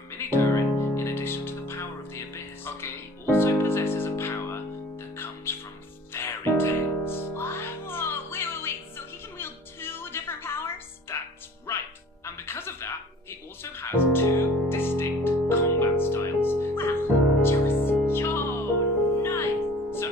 from Mini-Durin, in addition to the power of the Abyss, he also possesses a power that comes from fairy tales. What? Whoa, wait. So he can wield 2 different powers? That's right. And because of that, he also has 2 distinct combat styles. Wow, jealous. Yo, nice. So,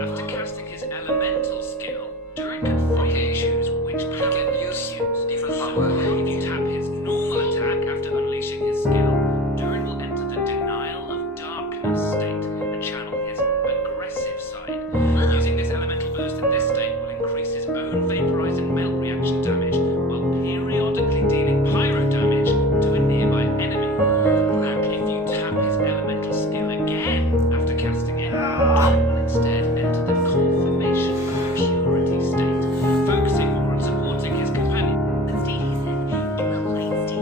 after casting his elemental skill, Durin can freely choose which power He can use different power. If you tap his normal attack after unleashing his skill, Durin will enter the denial of darkness state and channel his aggressive side. Using this elemental burst in this state will increase his own vaporize and melt reaction damage while periodically dealing pyro damage to a nearby enemy. And if you tap his elemental skill again after casting it, Durin will instead enter the confirmation of purity state, focusing more on supporting his companion. What state he's in the light state.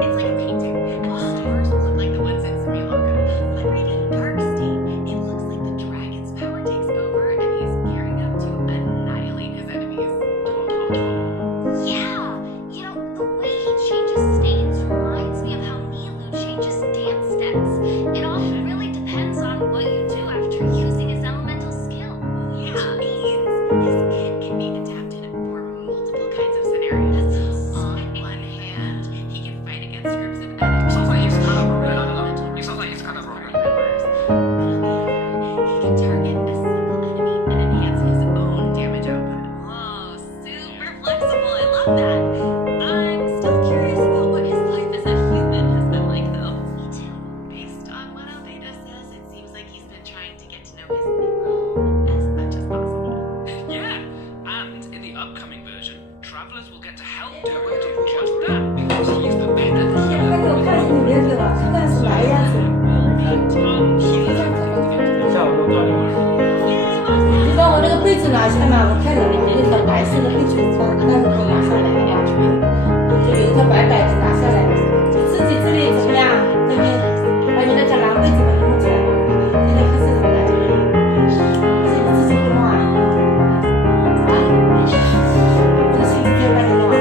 It's like a painting, and the stars look like the ones in Sri Lanka. But right in dark state, it looks like the dragon's power takes over and he's gearing up to annihilate his enemies. Yeah, the way he changes states reminds me of how Milu changes dance steps. It all really depends on what you do after using his elemental skill. Which means his kit can be adapted for multiple kinds of scenarios. On one hand, he can fight against groups of enemies. Sounds like he's kind of broken. No. It sounds like he's kind of broken. Members. But on the other hand, he can target a single enemy and enhance his own damage output. Whoa, super flexible. I love that. I'm still curious about what his life as a human has been like, though. Me too. Based on what Albedo says, it seems like he's been trying to get to know his Milo as much as possible. Yeah, and in the upcoming version, travelers will get to help Durin do just that because he is the better 那个我看是里面这个，看是白样子。下午都锻炼完了。你把我那个被子拿下嘛，我太冷了，那条白色的被子装，那个给我拿下来，就有一条白白的拿下来，自己这里怎么样？这边把你那条蓝被子把它弄起来，那条黑色的来，这个自己会弄啊？啊？这是你可以帮你弄啊？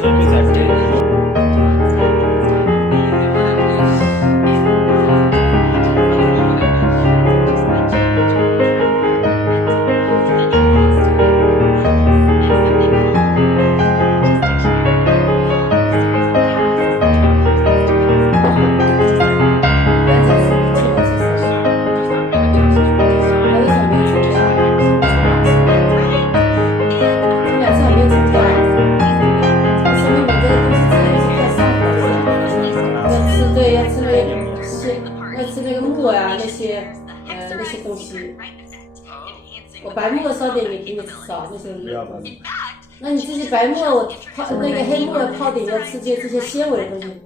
比赛不对。那些东西，我白沫烧点也给你烧那些。那你这些白沫我泡那个黑沫泡点要吃这些纤维的东西，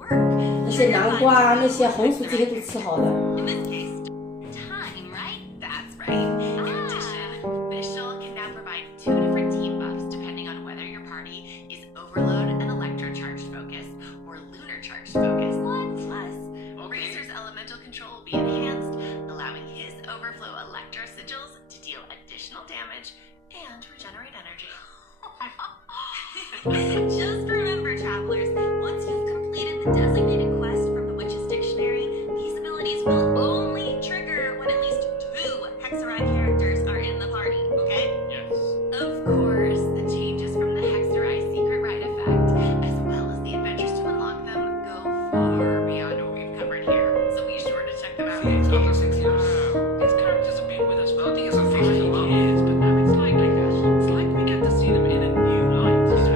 那些南瓜那些红薯这些都吃好的。Just remember, travelers, once you've completed the designated quest from the Witch's Dictionary, these abilities will only trigger when at least 2 Hexarai characters are in the party, okay? Yes. Of course, the changes from the Hexarai secret rite effect, as well as the adventures to unlock them, go far beyond what we've covered here, so be sure to check them out. After 6 years. These characters have been with us for I think it's a 50 years, but now it's like we get to see them in a new light. It's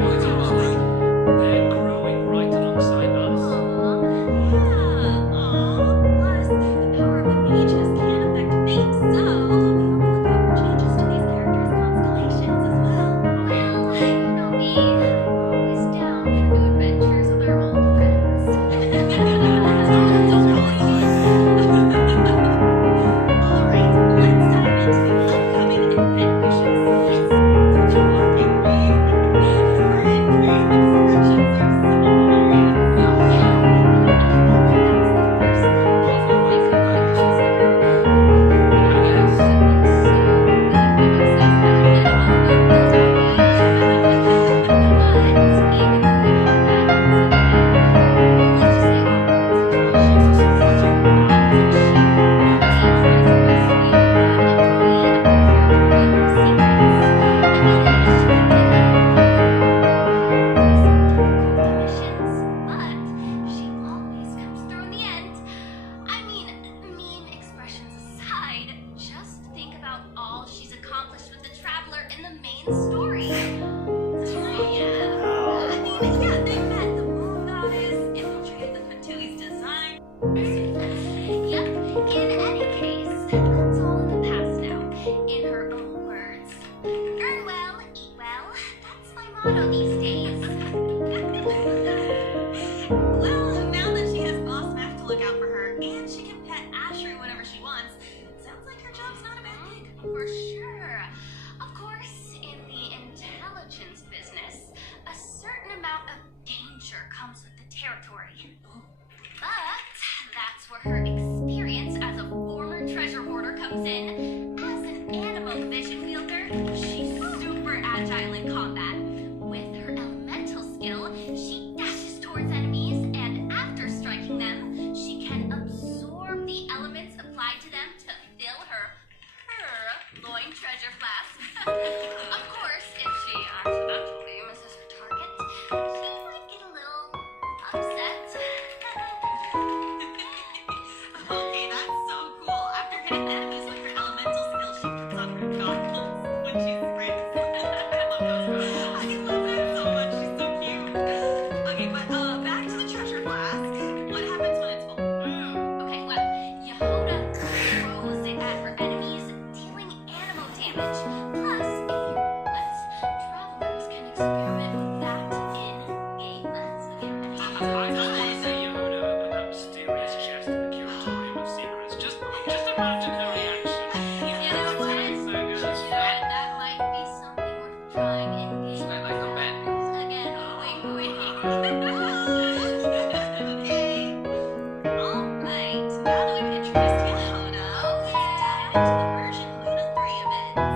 in story. Yeah. I mean, yeah, they met the moon goddess, infiltrated the Katui's design. Yep, in any case, that's all in the past now. In her own words, earn well, eat well. That's my motto these days. Well, now that she has Boss Mac to look out for her, and she can pet Ashley whenever she wants, sounds like her job's not a bad gig. For sure. Of course, in the intelligence business, a certain amount of danger comes with the territory. But that's where her experience as a former treasure hoarder comes in. As an animal vision wielder, she's super agile in combat. With her elemental skill, she dashes towards enemies, and after striking them, she can absorb the elements applied to them to fill her loin treasure flask. Of course, if she accidentally misses her target, she might get a little upset. Okay, that's so cool. After hitting enemies with her elemental skill, she puts on her goggles when she sprints. I love those. I love that so much. She's so cute. Okay, but back to the treasure flask. What happens when it's full? Okay, well, Yehoda throws it at her enemies, dealing animal damage. Plus, travelers can experiment with that in-game. I say Yehoda open that mysterious chest in the curatorium of secrets. Just imagine her reaction. You know what? So good. That might be something worth trying in-game. Like the band. Again, wink, wink. Okay. Alright, now that we've introduced Yehoda, let's dive into the version Luna 3 events.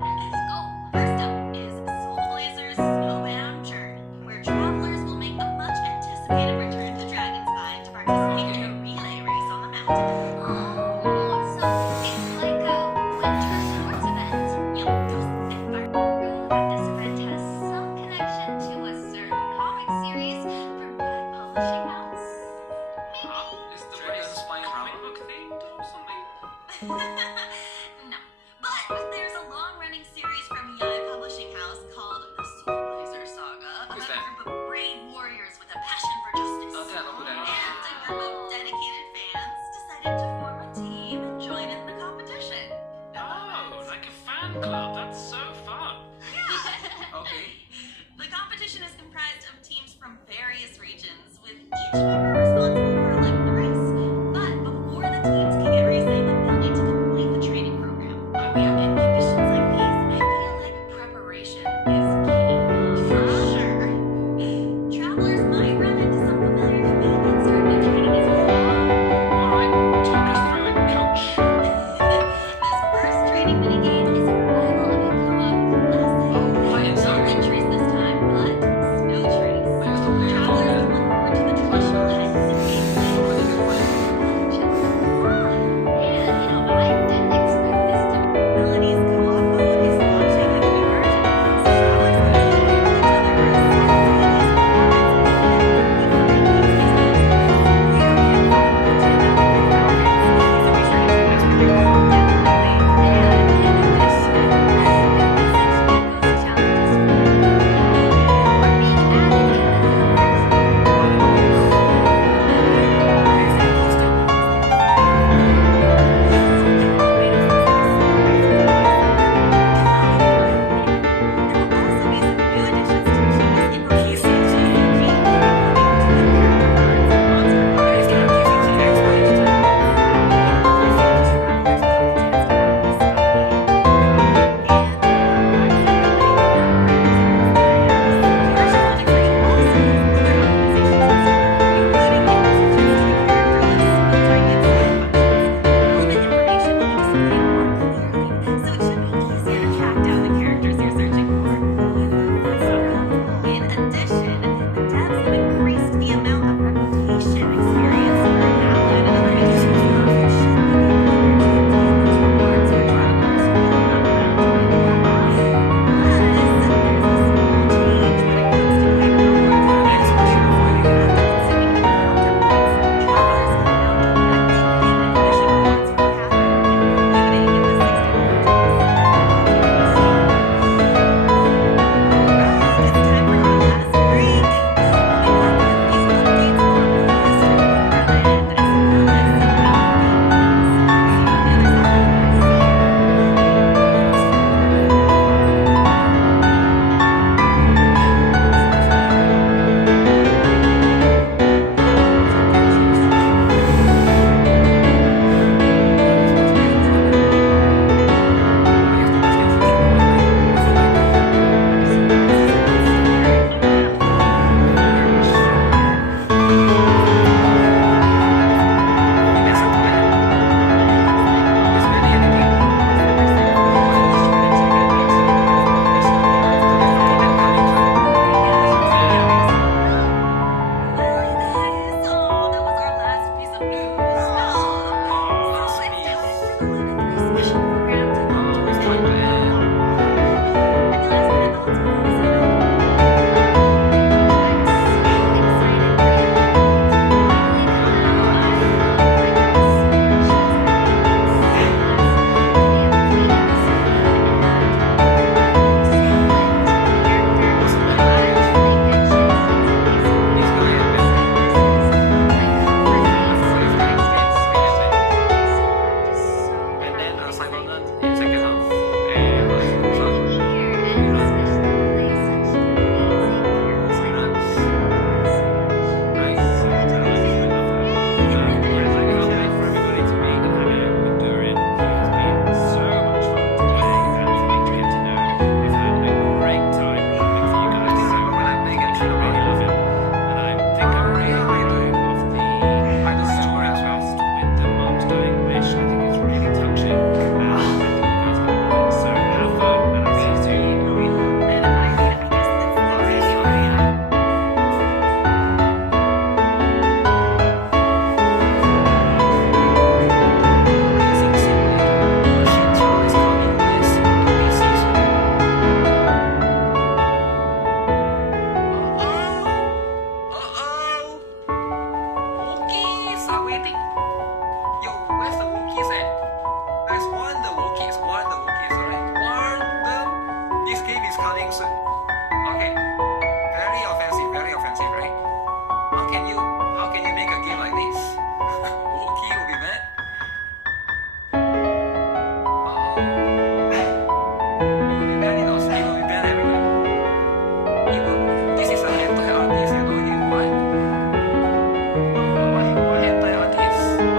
Let's go. First up is Soul Blazer's Snowbound Journey, where travelers will make a much anticipated return to Dragonspine to participate in a relay race on the mountain. Oh, so it's like a winter sports event. Yep, if I That this event has some connection to a certain comic series from Bad Publishing House. Is the race comic book themed or something? No. But there's a long-running series from Yai Publishing House called The Soul Blazer Saga about Who's a that? group of brave warriors with a passion for justice. Okay, I love that. And a group of dedicated fans decided to form a team and join in the competition. Oh, like a fan club. That's so fun. Okay. The competition is comprised of teams from various regions, with each member responsible for leading the race. But before the teams can get racing, they'll need to complete the training program. In conditions like these, I feel like preparation is key. For sure. Travelers might run into some familiar companions during the training as well. Alright, talk us through it, coach. This first training minigame is a rival of a co-op classic. Fire and No snow. entries this time, but snow trees. Where's the Travelers can look forward to the traditional head anything. Yo, where's the Wookiees at? Let's warn the Wookiees, alright? Warn them. This game is coming soon. Okay. Very offensive, right? How can you make a game like this? Wookie will be mad. It will be bad in Australia, it will be bad everywhere. This is a hentai artist, you know him, why? Why hentai artist?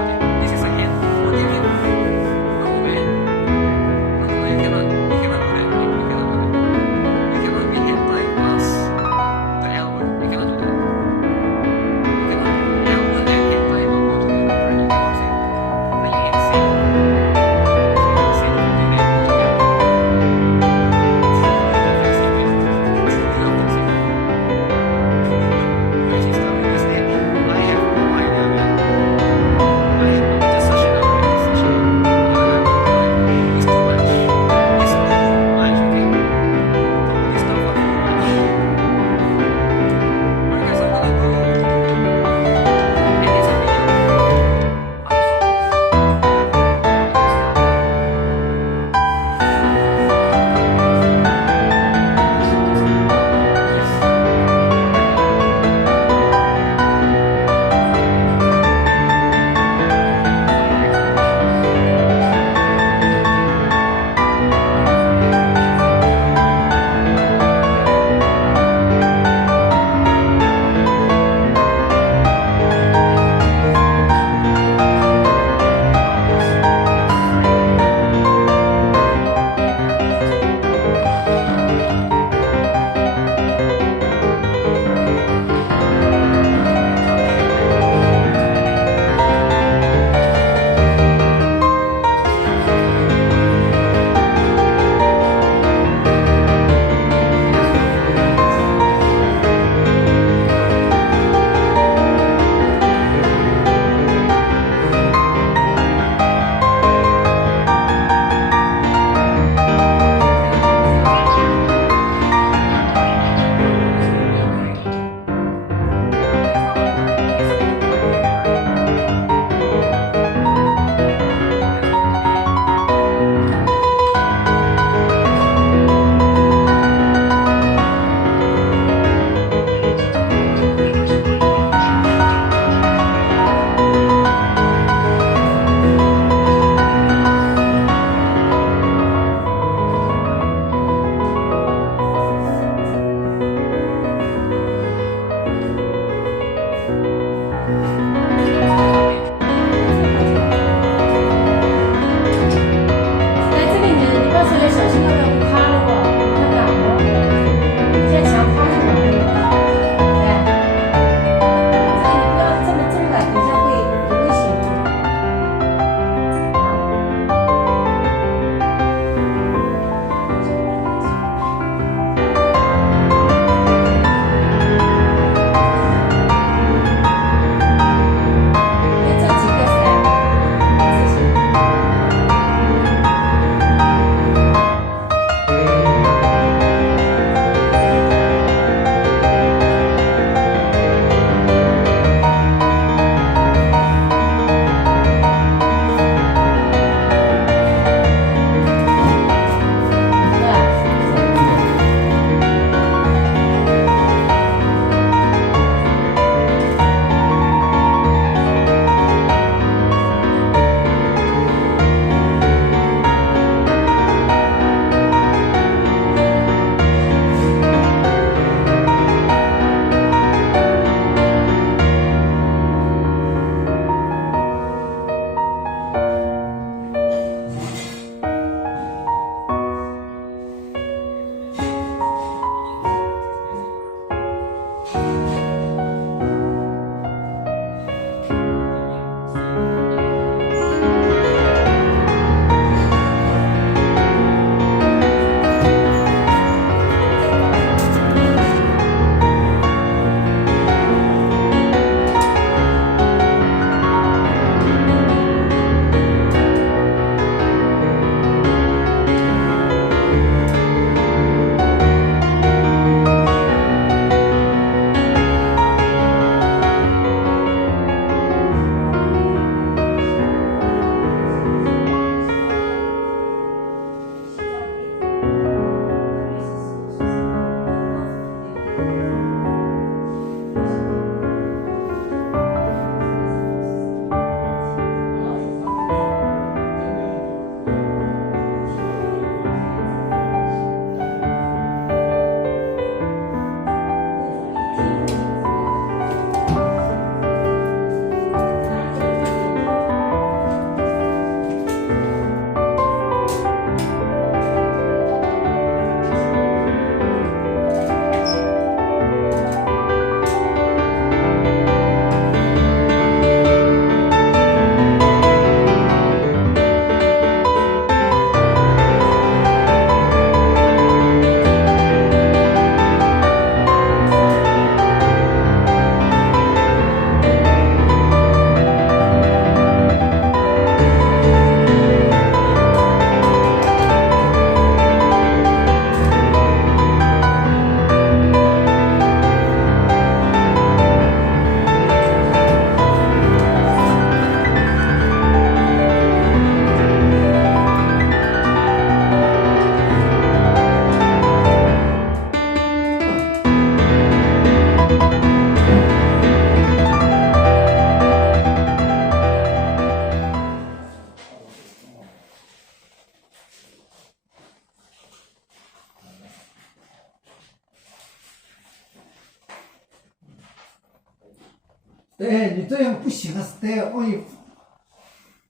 对你这样不行啊 ，stay， 万一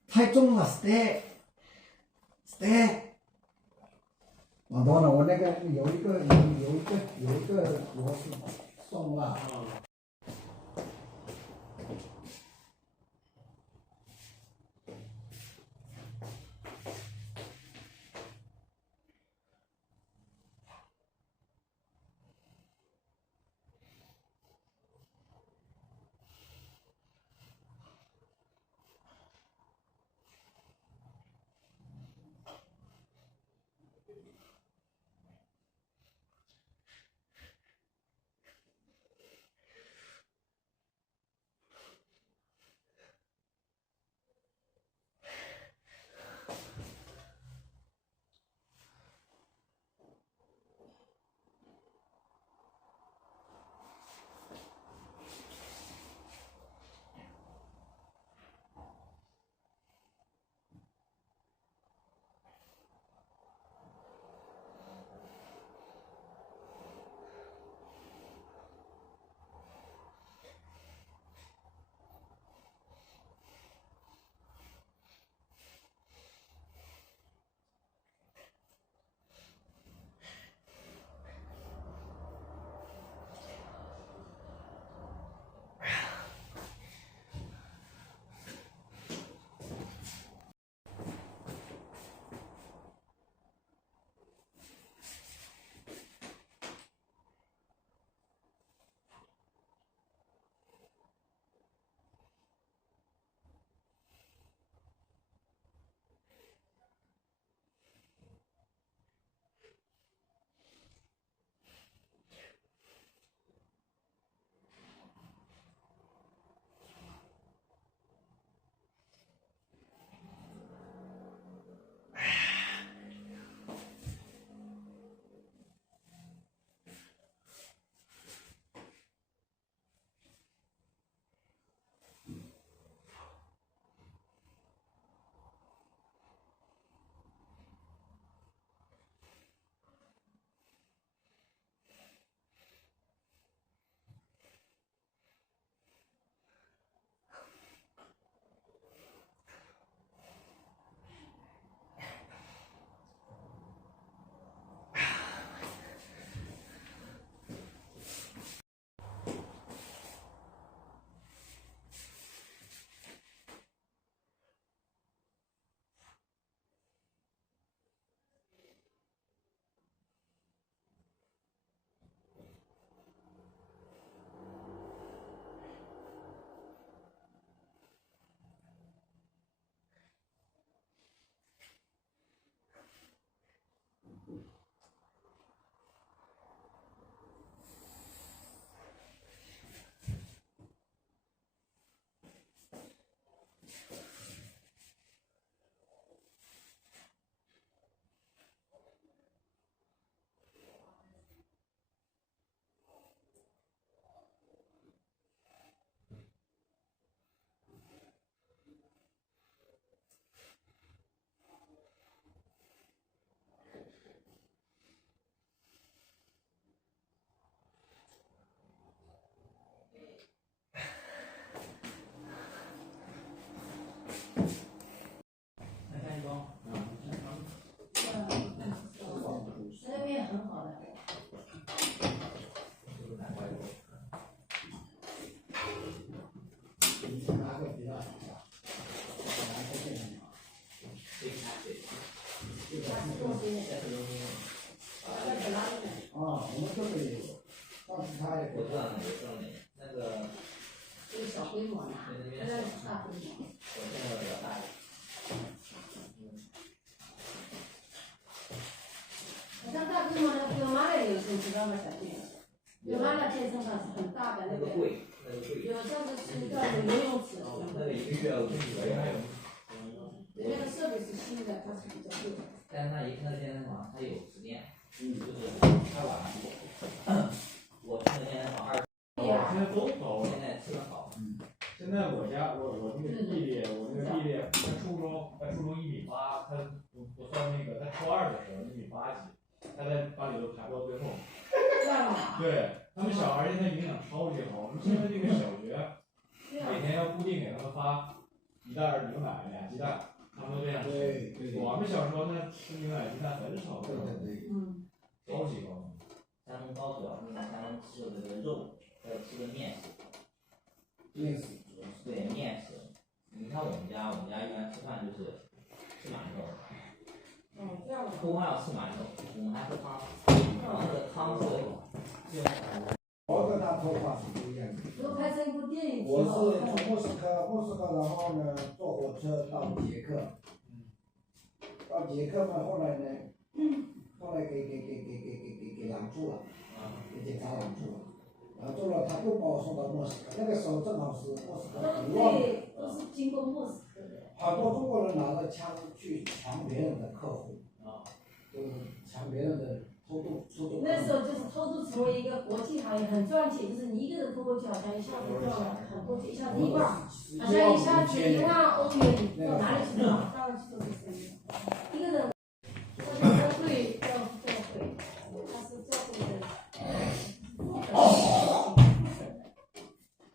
太重了 ，stay。往多了，我那个有一个螺丝松了。我们这个也有，上次他也我知道那个这个小规模的，这个大规模。我现在比较大。好像大规模的有妈的流程知道吗？小姐，有妈的健身房是很大的那个。贵，有上次是叫游泳池。那个一个月50几块钱。那个设备是新的，它是比较贵的。但是那一个健身房它有时间，就是太晚了。我去的健身房现在都高了。现在吃的好。现在我那个弟弟，他初中1.8米，他我算那个他初2的时候1.8米几，他在班里都排不到最后。这样啊？对，他们小孩现在营养超级好，我们现在这个小学，每天要固定给他们发1袋牛奶、2鸡蛋，他们都这样吃。对。我们小时候那吃牛奶鸡蛋很少的。对。高级高级。才能高脚，才能吃的这个肉，还有吃的面食。面食。对面食，你看我们家一般吃饭就是吃馒头。这样的。不光要吃馒头，我们还喝汤。那个汤是。我跟他头发是不一样的。如果拍成一部电影，我是从莫斯科，然后呢坐火车到捷克，到捷克嘛，后来给拦住了，给警察拦住了，拦住了，他又把我送到莫斯科，那个时候正好是莫斯科不乱。对，都是经过莫斯科的。很多中国人拿着枪去抢别人的客户，就是抢别人的。那时候就是偷渡成为一个国际行业，很赚钱，就是你一个人偷过去，好像一下子赚了很多钱，一下子1万，好像一下子1万欧元，你到哪里去找？当然去做这生意。一个人，他是教会，他是教会的，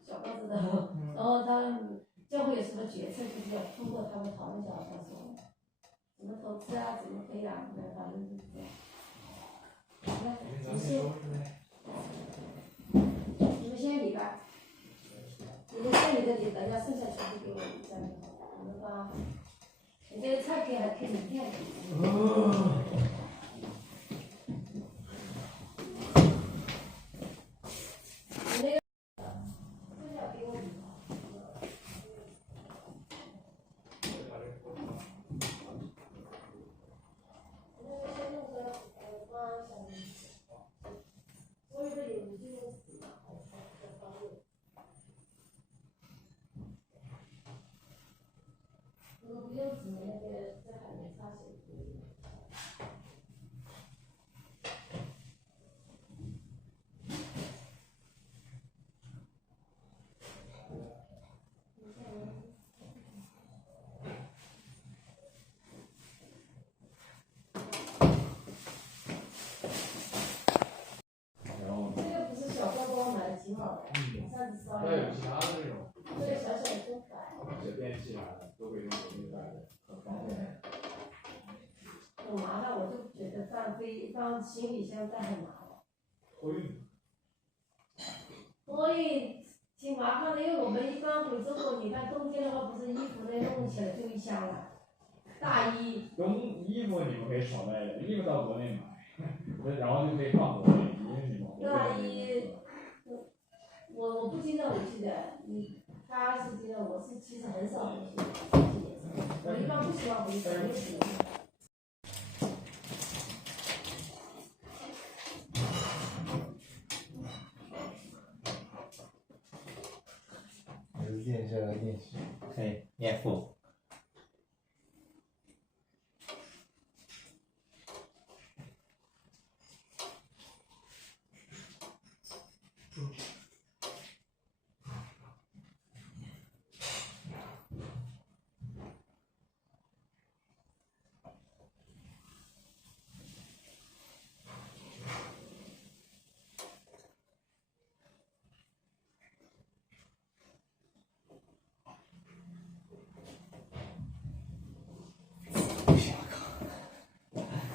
小个子的，然后他教会有什么决策，就是要通过他们讨论下来说，怎么投资啊，怎么培养，反正就是这样。你们先礼拜，你们剩余的你等下剩下全部给我这样就好，我们把你这个菜可以还可以明天。你那个剩下给我。不用纸那个在海绵擦水可以。这个不是小包包买的挺好的，上次刷。那有其他的那种。这个小小的真可爱。随便寄来的，都会用国内带的，很方便。很麻烦，我就觉得放行李箱带很麻烦。托运挺麻烦的，因为我们一般回中国，你看冬天的话，不是衣服那弄起来就一箱了，大衣。衣服你们可以少带一点，衣服到国内买，然后就可以放国内，因为你们大衣，我不经常回去的，他是经常，我是其实很少回去，我一般不喜欢回去，没时间。练一下来练习，可以练腹。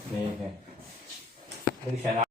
可以，可以，可以选哪？